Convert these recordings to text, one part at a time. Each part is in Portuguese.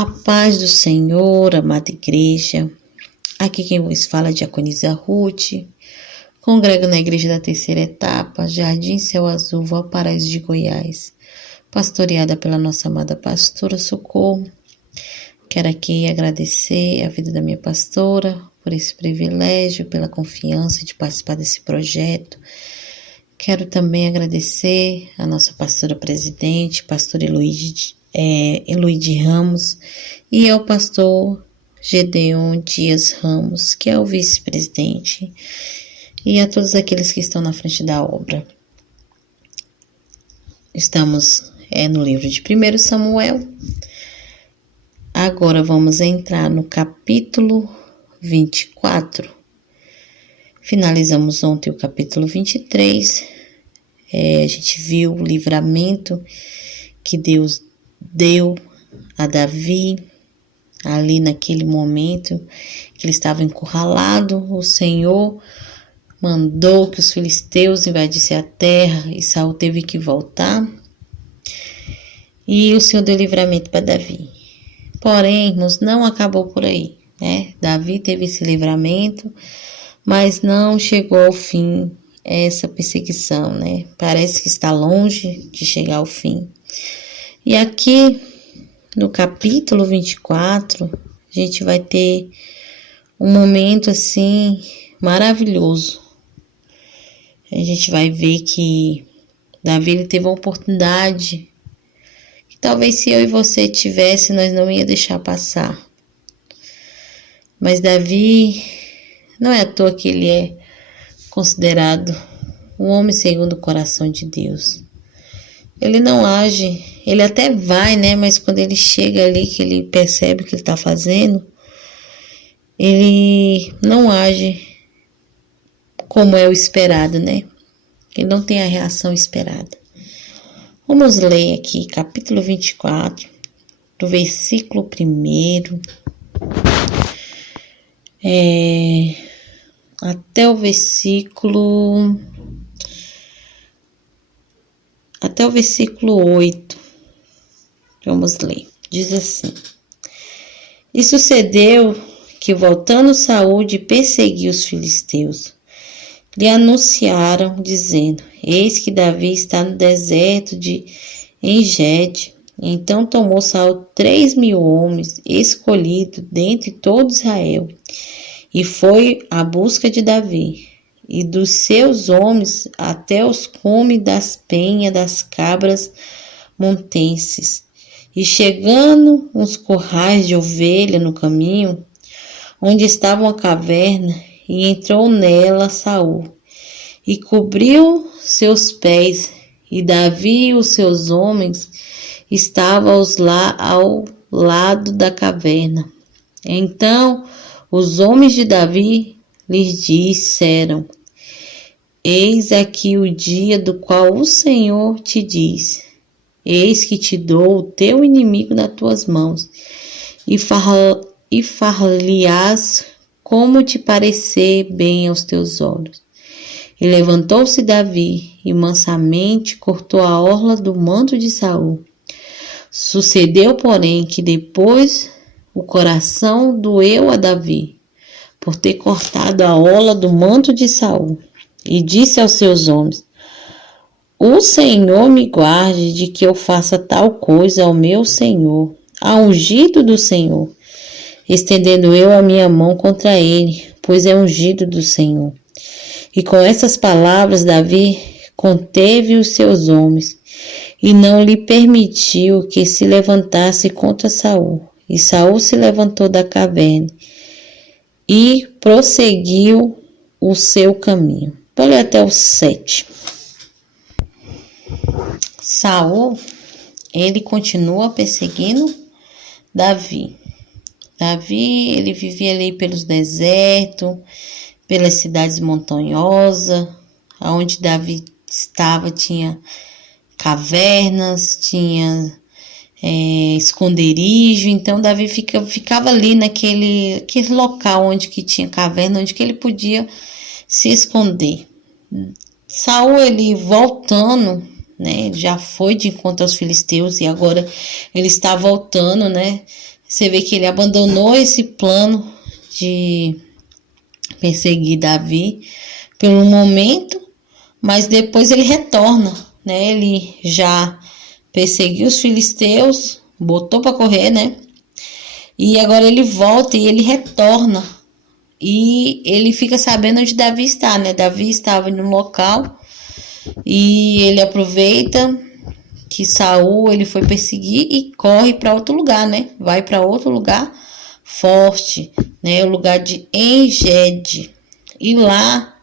A paz do Senhor, amada igreja. Aqui quem vos fala é Diaconisa Ruth. Congrego na igreja da terceira etapa, Jardim Céu Azul, Valparaíso de Goiás. Pastoreada pela nossa amada pastora Socorro. Quero aqui agradecer a vida da minha pastora por esse privilégio, pela confiança de participar desse projeto. Quero também agradecer a nossa pastora presidente, pastor Eloide Ramos, e ao pastor Gedeon Dias Ramos, que é o vice-presidente, e a todos aqueles que estão na frente da obra. Estamos no livro de 1 Samuel. Agora vamos entrar no capítulo 24. Finalizamos ontem o capítulo 23. A gente viu o livramento que Deus deu a Davi ali naquele momento que ele estava encurralado. O Senhor mandou que os filisteus invadissem a terra e Saul teve que voltar. E o Senhor deu livramento para Davi. Porém, irmãos, não acabou por aí, né? Davi teve esse livramento, mas não chegou ao fim essa perseguição, né? Parece que está longe de chegar ao fim. E aqui, no capítulo 24, a gente vai ter um momento assim maravilhoso. A gente vai ver que Davi ele teve a oportunidade que talvez se eu e você tivesse, nós não ia deixar passar. Mas Davi, não é à toa que ele é considerado um homem segundo o coração de Deus. Ele não age, ele até vai, né? Mas quando ele chega ali, que ele percebe o que ele está fazendo, ele não age como é o esperado, né? Ele não tem a reação esperada. Vamos ler aqui, capítulo 24, do versículo 1 até o versículo 8. Vamos ler. Diz assim: E sucedeu que, voltando Saul de perseguir os filisteus, lhe anunciaram, dizendo: Eis que Davi está no deserto de Engede. Então tomou Saul 3.000 homens, escolhidos dentre todo Israel, e foi à busca de Davi, e dos seus homens até os cumes das penhas das cabras montenses. E chegando uns currais de ovelha no caminho, onde estava uma caverna, e entrou nela Saul, e cobriu seus pés, e Davi e os seus homens estavam lá ao lado da caverna. Então os homens de Davi lhes disseram: Eis aqui o dia do qual o Senhor te diz: Eis que te dou o teu inimigo nas tuas mãos, e far-lhe-ás como te parecer bem aos teus olhos. E levantou-se Davi, e mansamente cortou a orla do manto de Saul. Sucedeu, porém, que depois o coração doeu a Davi, por ter cortado a orla do manto de Saul, e disse aos seus homens: O Senhor me guarde de que eu faça tal coisa ao meu Senhor, ao ungido do Senhor, estendendo eu a minha mão contra ele, pois é ungido do Senhor. E com essas palavras Davi conteve os seus homens, e não lhe permitiu que se levantasse contra Saul. E Saul se levantou da caverna e prosseguiu o seu caminho. Vou ler até o 7. Saul, ele continua perseguindo Davi. Davi, ele vivia ali pelos desertos, pelas cidades montanhosas. Onde Davi estava tinha cavernas, tinha esconderijo. Então Davi ficava ali naquele local onde que tinha caverna, onde que ele podia se esconder. Saul, ele voltando, né, já foi de encontro aos filisteus e agora ele está voltando, né, Você vê que ele abandonou esse plano de perseguir Davi por um momento, mas depois ele retorna, né? Ele já perseguiu os filisteus, botou para correr, né? E agora ele volta e ele retorna. E ele fica sabendo onde Davi está, né? Davi estava no local e ele aproveita que Saul ele foi perseguir e corre para outro lugar, né? Vai para outro lugar forte, né? O lugar de Engedi. E lá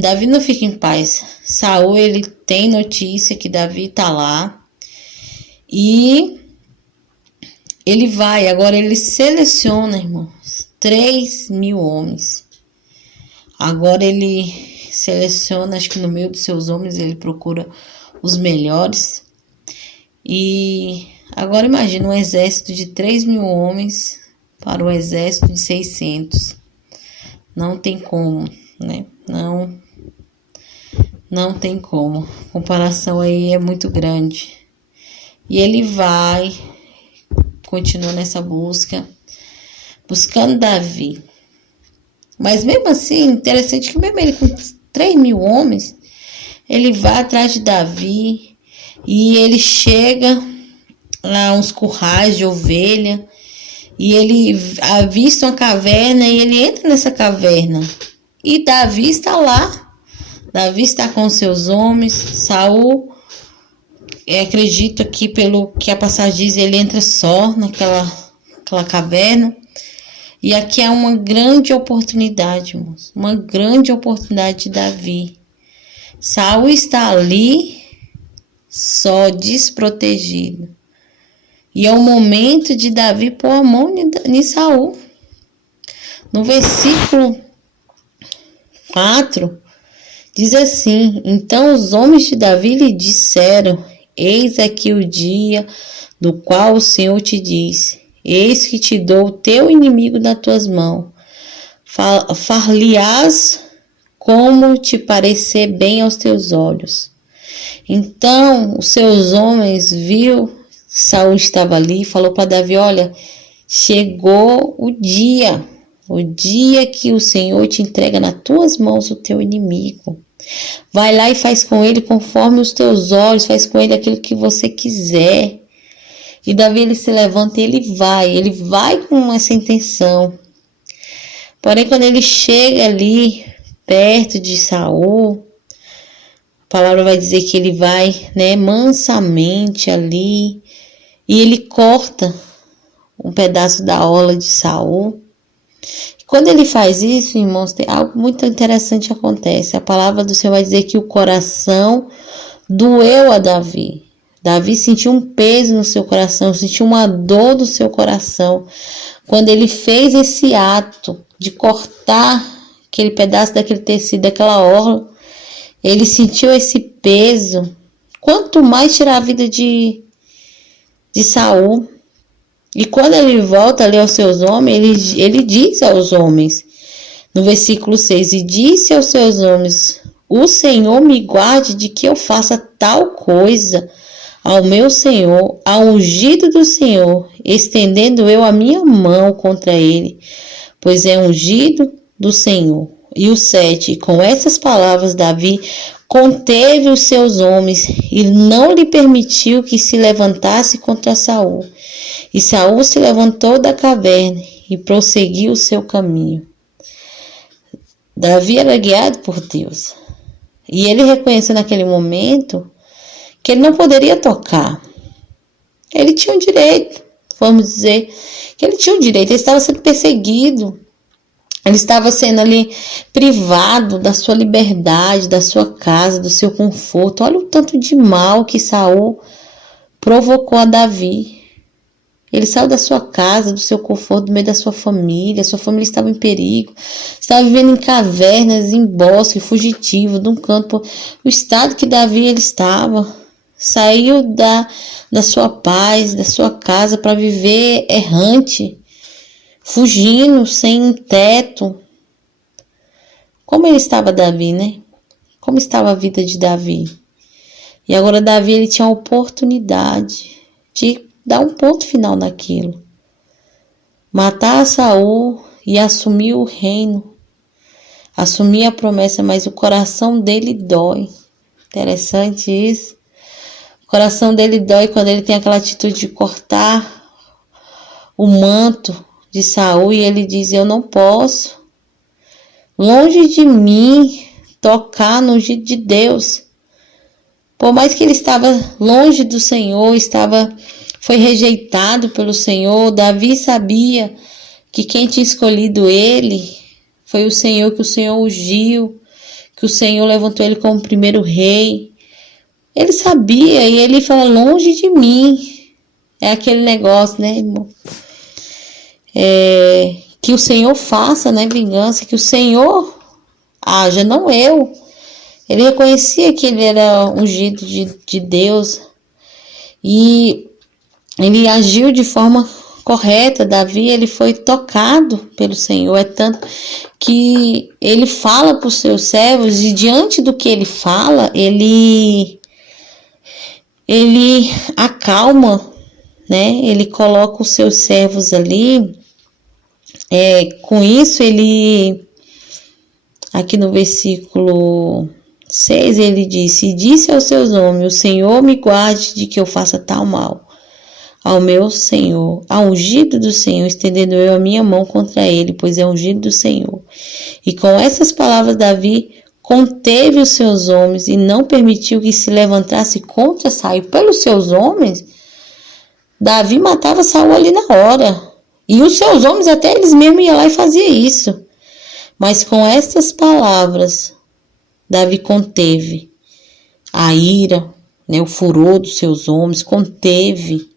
Davi não fica em paz. Saul ele tem notícia que Davi tá lá e ele vai. Agora ele seleciona, irmãos, 3.000 homens. Agora ele seleciona, acho que no meio dos seus homens ele procura os melhores. E agora imagina um exército de 3.000 homens para um exército de 600. Não tem como, né? Não tem como. A comparação aí é muito grande. E ele vai, continua nessa busca, buscando Davi. Mas mesmo assim, interessante que mesmo ele com 3.000 homens, ele vai atrás de Davi e ele chega a uns currais de ovelha e ele avista uma caverna e ele entra nessa caverna. E Davi está lá. Davi está com seus homens. Saul, acredito que pelo que a passagem diz, ele entra só naquela caverna. E aqui é uma grande oportunidade, irmãos. Uma grande oportunidade de Davi. Saul está ali só, desprotegido. E é o momento de Davi pôr a mão em Saul. No versículo 4, diz assim: Então os homens de Davi lhe disseram: Eis aqui o dia do qual o Senhor te diz: Eis que te dou o teu inimigo nas tuas mãos. Far-lhe-ás como te parecer bem aos teus olhos. Então os seus homens viu que Saul estava ali e falou para Davi: Olha, chegou o dia que o Senhor te entrega nas tuas mãos o teu inimigo. Vai lá e faz com ele conforme os teus olhos, faz com ele aquilo que você quiser. E Davi ele se levanta e ele vai com essa intenção. Porém, quando ele chega ali perto de Saul, a palavra vai dizer que ele vai, né, mansamente ali e ele corta um pedaço da orla de Saul. Quando ele faz isso, irmãos, tem algo muito interessante acontece. A palavra do Senhor vai dizer que o coração doeu a Davi. Davi sentiu um peso no seu coração, sentiu uma dor no seu coração. Quando ele fez esse ato de cortar aquele pedaço daquele tecido, daquela orla, ele sentiu esse peso. Quanto mais tirar a vida de Saul. E quando ele volta ali aos seus homens, ele diz aos homens, no versículo 6, e disse aos seus homens: O Senhor me guarde de que eu faça tal coisa ao meu Senhor, ao ungido do Senhor, estendendo eu a minha mão contra ele, pois é ungido do Senhor. E o 7, com essas palavras Davi conteve os seus homens e não lhe permitiu que se levantasse contra Saul. E Saul se levantou da caverna e prosseguiu o seu caminho. Davi era guiado por Deus. E ele reconheceu naquele momento que ele não poderia tocar. Ele tinha um direito, vamos dizer, que ele tinha um direito, ele estava sendo perseguido. Ele estava sendo ali privado da sua liberdade, da sua casa, do seu conforto. Olha o tanto de mal que Saul provocou a Davi. Ele saiu da sua casa, do seu conforto, do meio da sua família. Sua família estava em perigo. Estava vivendo em cavernas, em bosque, fugitivo, de um canto. O estado que Davi ele estava. Saiu da sua paz, da sua casa para viver errante. Fugindo, sem teto. Como ele estava Davi, né? Como estava a vida de Davi? E agora Davi ele tinha a oportunidade de dar um ponto final naquilo. matar Saul e assumir o reino, assumir a promessa, mas o coração dele dói. Interessante isso. O coração dele dói quando ele tem aquela atitude de cortar o manto de Saul e ele diz: eu não posso, longe de mim, tocar no ungido de Deus. Por mais que ele estava longe do Senhor, foi rejeitado pelo Senhor, Davi sabia que quem tinha escolhido ele foi o Senhor, que o Senhor ungiu, que o Senhor levantou ele como primeiro rei. Ele sabia e ele fala: longe de mim. É aquele negócio, né, irmão? Que o Senhor faça, né, vingança, que o Senhor haja, não eu. Ele reconhecia que ele era ungido de Deus e ele agiu de forma correta. Davi, ele foi tocado pelo Senhor, é tanto que ele fala para os seus servos e diante do que ele fala, ele acalma, né? Ele coloca os seus servos ali. Com isso, ele, aqui no versículo 6, ele disse: e disse aos seus homens: o Senhor me guarde de que eu faça tal mal ao meu Senhor, ao ungido do Senhor, estendendo eu a minha mão contra ele, pois é ungido do Senhor. E com essas palavras, Davi conteve os seus homens e não permitiu que se levantasse contra Saul. Pelos seus homens, Davi matava Saul ali na hora. E os seus homens, até eles mesmos iam lá e faziam isso. Mas com essas palavras, Davi conteve a ira, né, o furor dos seus homens, conteve.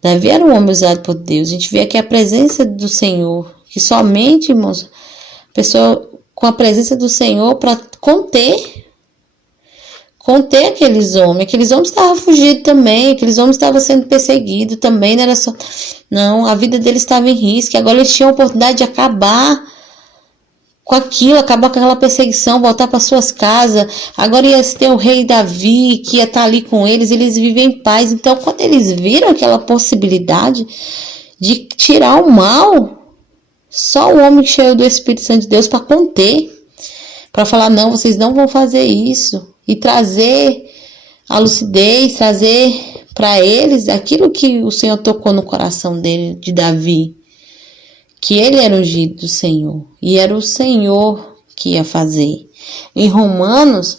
Davi era um homem usado por Deus. A gente vê aqui a presença do Senhor, que somente, irmãos, a pessoa com a presença do Senhor para conter aqueles homens estavam fugindo também, aqueles homens estavam sendo perseguidos também, não era só, não, a vida deles estava em risco, agora eles tinham a oportunidade de acabar com aquilo, acabar com aquela perseguição, voltar para suas casas. Agora ia ter o rei Davi, que ia estar ali com eles vivem em paz. Então, quando eles viram aquela possibilidade de tirar o mal, só o homem cheio do Espírito Santo de Deus para conter, para falar: não, vocês não vão fazer isso, e trazer a lucidez, trazer para eles aquilo que o Senhor tocou no coração dele, de Davi, que ele era ungido do Senhor, e era o Senhor que ia fazer. Em Romanos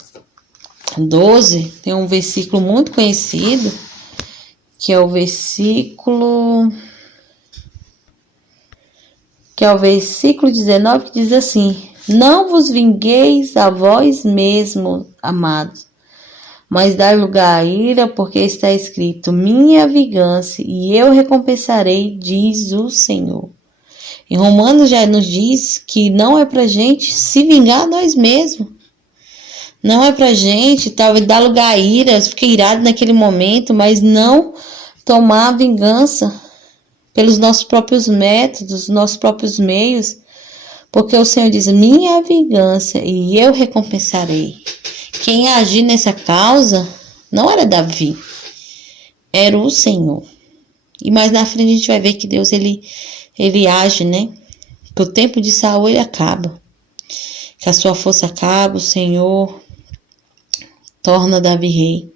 12, tem um versículo muito conhecido, que é o versículo 19, que diz assim: não vos vingueis a vós mesmos, amados, mas dai lugar à ira, porque está escrito: minha vingança, e eu recompensarei, diz o Senhor. Em Romanos já nos diz que não é pra gente se vingar a nós mesmos. Não é pra gente, talvez, dar lugar à ira, ficar irado naquele momento, mas não tomar vingança pelos nossos próprios métodos, nossos próprios meios, porque o Senhor diz: minha vingança e eu recompensarei. Quem agir nessa causa não era Davi, era o Senhor. E mais na frente a gente vai ver que Deus, ele age, né? Que o tempo de Saul, ele acaba. Que a sua força acaba, o Senhor torna Davi rei.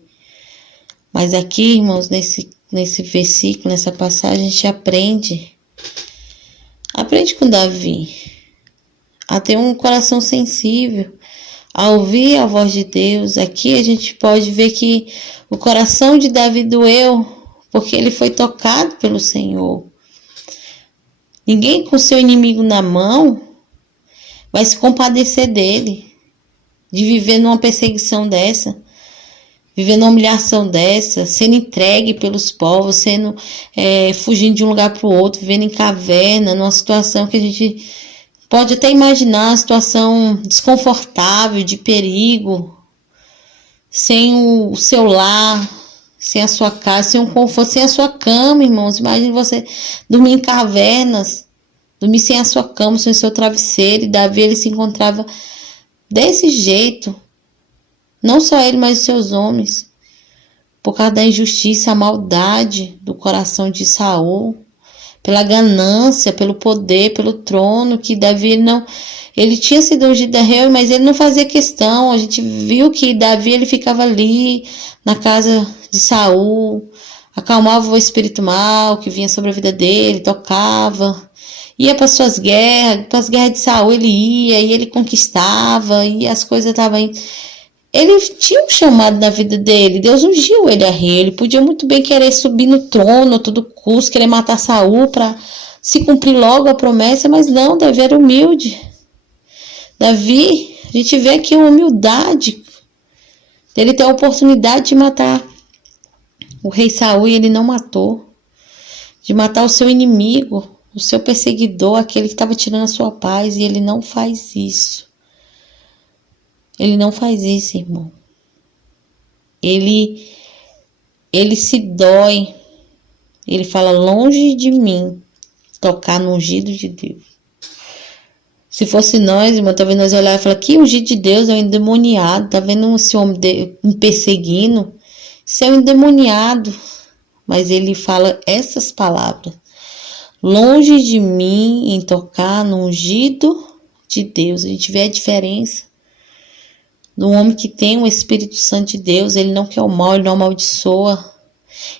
Mas aqui, irmãos, nesse versículo, nessa passagem, a gente aprende com Davi a ter um coração sensível, a ouvir a voz de Deus. Aqui a gente pode ver que o coração de Davi doeu, porque ele foi tocado pelo Senhor. Ninguém com seu inimigo na mão vai se compadecer dele, de viver numa perseguição dessa, viver numa humilhação dessa, sendo entregue pelos povos, fugindo de um lugar para o outro, vivendo em caverna, numa situação que a gente pode até imaginar, uma situação desconfortável, de perigo, sem o seu lar, sem a sua casa, sem um conforto, sem a sua cama, irmãos. Imagine você dormir em cavernas, dormir sem a sua cama, sem o seu travesseiro. E Davi, ele se encontrava desse jeito. Não só ele, mas os seus homens. Por causa da injustiça, a maldade do coração de Saul. pela ganância, pelo poder, pelo trono, que Davi não... Ele tinha sido ungido da rei, mas ele não fazia questão. A gente viu que Davi, ele ficava ali na casa de Saul, acalmava o espírito mal que vinha sobre a vida dele, tocava, ia para suas guerras, para as guerras de Saul ele ia, e ele conquistava, e as coisas estavam indo. Ele tinha um chamado na vida dele, Deus ungiu ele a rei, ele podia muito bem querer subir no trono a todo custo, querer matar Saul para se cumprir logo a promessa, mas não, Davi era humilde. Davi, a gente vê aqui a humildade dele ter a oportunidade de matar o rei Saul e ele não matou, de matar o seu inimigo, o seu perseguidor, aquele que estava tirando a sua paz, e ele não faz isso. Ele não faz isso, irmão. Ele se dói. Ele fala, longe de mim tocar no ungido de Deus. Se fosse nós, irmão, talvez nós olhar e falar, que ungido de Deus é um endemoniado. Tá vendo esse homem me perseguindo? Isso é um endemoniado. Mas ele fala essas palavras. Longe de mim em tocar no ungido de Deus. A gente vê a diferença. Do homem que tem o Espírito Santo de Deus, ele não quer o mal, ele não amaldiçoa.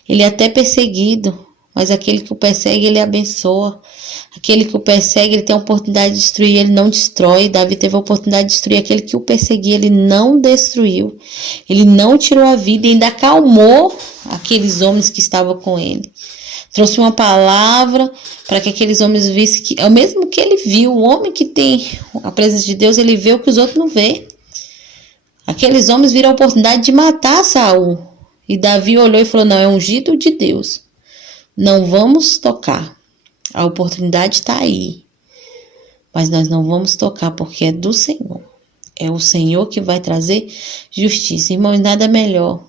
Ele é até perseguido, mas aquele que o persegue, ele abençoa. Aquele que o persegue, ele tem a oportunidade de destruir, ele não destrói. Davi teve a oportunidade de destruir aquele que o perseguia, ele não destruiu. Ele não tirou a vida e ainda acalmou aqueles homens que estavam com ele. Trouxe uma palavra para que aqueles homens vissem que é o mesmo que ele viu. O homem que tem a presença de Deus, ele vê o que os outros não vê. Aqueles homens viram a oportunidade de matar Saul. E Davi olhou e falou, não, é ungido de Deus. Não vamos tocar. A oportunidade está aí. Mas nós não vamos tocar porque é do Senhor. É o Senhor que vai trazer justiça. Irmãos, nada melhor.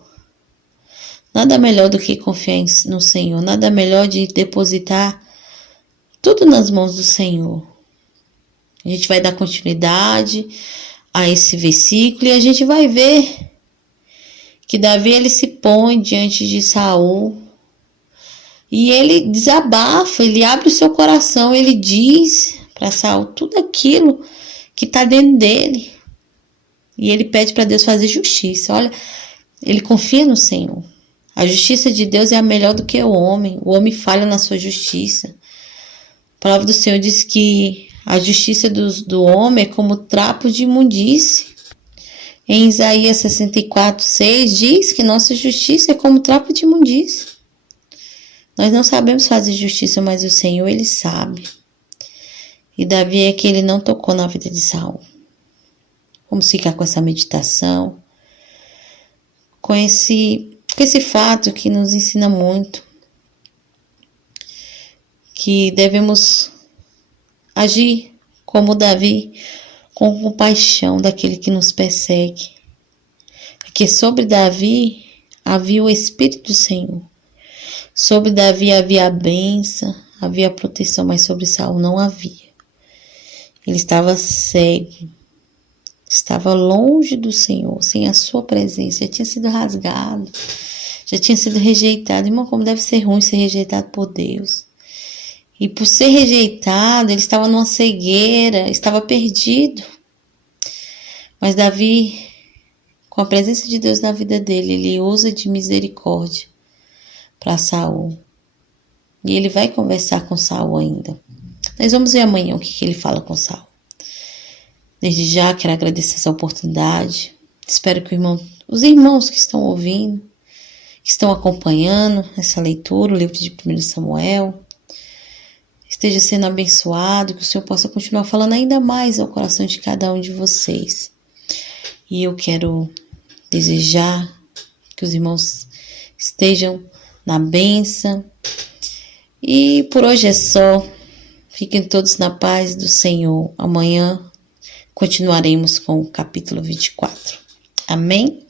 Nada melhor do que confiar no Senhor. Nada melhor de depositar tudo nas mãos do Senhor. A gente vai dar continuidade a esse versículo e a gente vai ver que Davi, ele se põe diante de Saul e ele desabafa, ele abre o seu coração, ele diz para Saul tudo aquilo que está dentro dele e ele pede para Deus fazer justiça. Olha, ele confia no Senhor. A justiça de Deus é a melhor do que o homem falha na sua justiça. A palavra do Senhor diz que a justiça do homem é como trapo de imundície. Em Isaías 64:6 diz que nossa justiça é como trapo de imundície. Nós não sabemos fazer justiça, mas o Senhor, ele sabe. E Davi é que ele não tocou na vida de Saul. Vamos ficar com essa meditação, com esse fato que nos ensina muito, que devemos agir como Davi, com compaixão daquele que nos persegue. Porque sobre Davi havia o Espírito do Senhor. Sobre Davi havia a bênção, havia a proteção, mas sobre Saul não havia. Ele estava cego, estava longe do Senhor, sem a sua presença, já tinha sido rasgado, já tinha sido rejeitado. Irmão, como deve ser ruim ser rejeitado por Deus. E por ser rejeitado, ele estava numa cegueira, estava perdido. Mas Davi, com a presença de Deus na vida dele, ele usa de misericórdia para Saul. E ele vai conversar com Saul ainda. Nós vamos ver amanhã o que ele fala com Saul. Desde já quero agradecer essa oportunidade. Espero que os irmãos que estão ouvindo, que estão acompanhando essa leitura, o livro de 1 Samuel, esteja sendo abençoado, que o Senhor possa continuar falando ainda mais ao coração de cada um de vocês. E eu quero desejar que os irmãos estejam na bênção. E por hoje é só. Fiquem todos na paz do Senhor. Amanhã continuaremos com o capítulo 24. Amém?